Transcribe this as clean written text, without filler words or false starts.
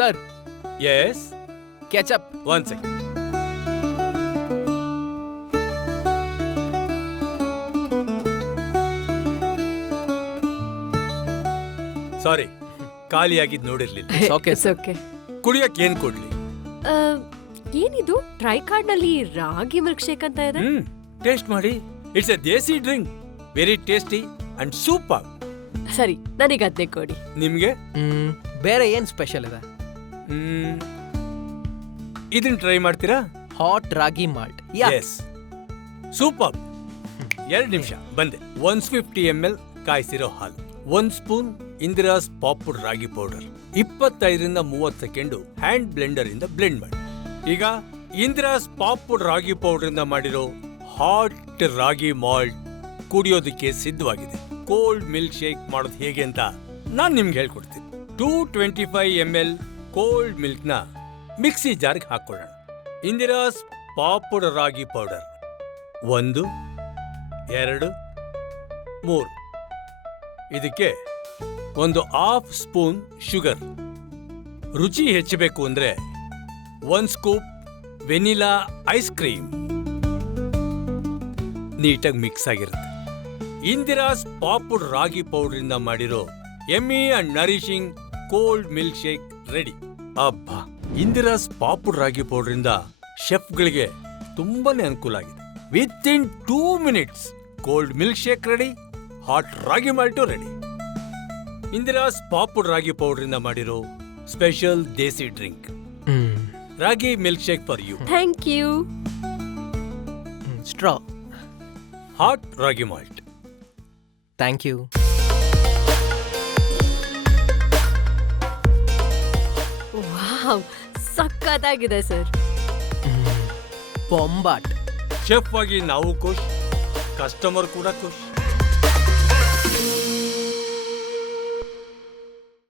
Sir yes, ketchup. One second. Sorry, ಖಾಲಿಯಾಗಿದ್ ನೋಡಿರ್ಲಿಲ್ಲ. Okay sir. Okay. ಕುಡಿಯಕ್ ಏನ್ ಕೊಡ್ಲಿ? ಏನಿದು ಟ್ರೈ ಕಾರ್ಡ್ ನಲ್ಲಿ ರಾಗಿ ಮಿಲ್ಕ್ ಶೇಕ್ ಅಂತ ಇದೆ? ಟೇಸ್ಟ್ ಮಾಡಿ. It's A Desi drink, very tasty and super. ಸರಿ, ನನಗೆ ಅದನ್ನೇ ಕೊಡಿ. ನಿಮ್ಗೆ ಬೇರೆ ಏನ್ ಸ್ಪೆಷಲ್ ಇದೆ? ಇದನ್ನ ಟ್ರೈ ಮಾಡ್ತೀರಾ? Hot ragi malt. Yes, super. 2 ನಿಮಿಷ ಬಂದೆ. 150 ml ಕಾಯಿಸಿರೋ ಹಾಲು, 1 spoon Indira's popped ragi powder, 25ರಿಂದ 30 ಸೆಕೆಂಡು ಹ್ಯಾಂಡ್ ಬ್ಲೆಂಡರ್ ಇಂದ ಬ್ಲೆಂಡ್ ಮಾಡಿ. ಈಗ ಇಂದಿರಾಸ್ ಪಾಪ್ಡ್ ರಾಗಿ ಪೌಡರ್ ಇಂದ ಮಾಡಿರೋ ಹಾಟ್ ರಾಗಿ ಮಾಲ್ಟ್ ಕುಡಿಯೋದಕ್ಕೆ ಸಿದ್ಧವಾಗಿದೆ. ಕೋಲ್ಡ್ ಮಿಲ್ಕ್ ಶೇಕ್ ಮಾಡೋದು ಹೇಗೆ ಅಂತ ನಾನ್ ನಿಮ್ಗೆ ಹೇಳ್ಕೊಡ್ತೀನಿ. 225 ml ಕೋಲ್ಡ್ ಮಿಲ್ಕ್ ನ ಮಿಕ್ಸಿ ಜಾರ್ಗೆ ಹಾಕೊಳ್ಳೋಣ. ಇಂದಿರಾಸ್ ಪಾಪ್ಡ್ ರಾಗಿ ಪೌಡರ್ 1, 2, 3. ಇದಕ್ಕೆ 1/2 ಸ್ಪೂನ್ ಶುಗರ್. ರುಚಿ ಹೆಚ್ಚಬೇಕು ಅಂದ್ರೆ 1 ಸ್ಕೂಪ್ ವೆನಿಲಾ ಐಸ್ ಕ್ರೀಮ್. ನೀಟಾಗಿ ಮಿಕ್ಸ್ ಆಗಿರುತ್ತೆ. ಇಂದಿರಾಸ್ ಪಾಪ್ಡ್ ರಾಗಿ ಪೌಡರ್ ಇಂದ ಮಾಡಿರೋ yummy and nourishing cold milk shake ready. ಅಬ್ಬಾ, ಇಂದಿರಾಸ್ ಪಾಪ್ಡ್ ರಾಗಿ ಪೌಡರ್ ಇಂದ ಶೆಫ್ಗಳಿಗೆ ತುಂಬಾನೇ ಅನುಕೂಲ ಆಗಿದೆ. With in 2 minutes cold milk shake ready, hot ragi malt ready. Indira's popped ragi powder ಇಂದ ಮಾಡಿರೋ special desi drink, ragi milkshake for you. Thank you. Straw. Hot ragi malt. Thank you. Wow, ಸಕ್ಕತ್ತಾಗಿದೆ sir. ಬೊಂಬಾಟ್. Chef ಆಗಿ ನಾವು ಖುಷ್, ಕಸ್ಟಮರ್ ಕೂಡ ಖುಷ್.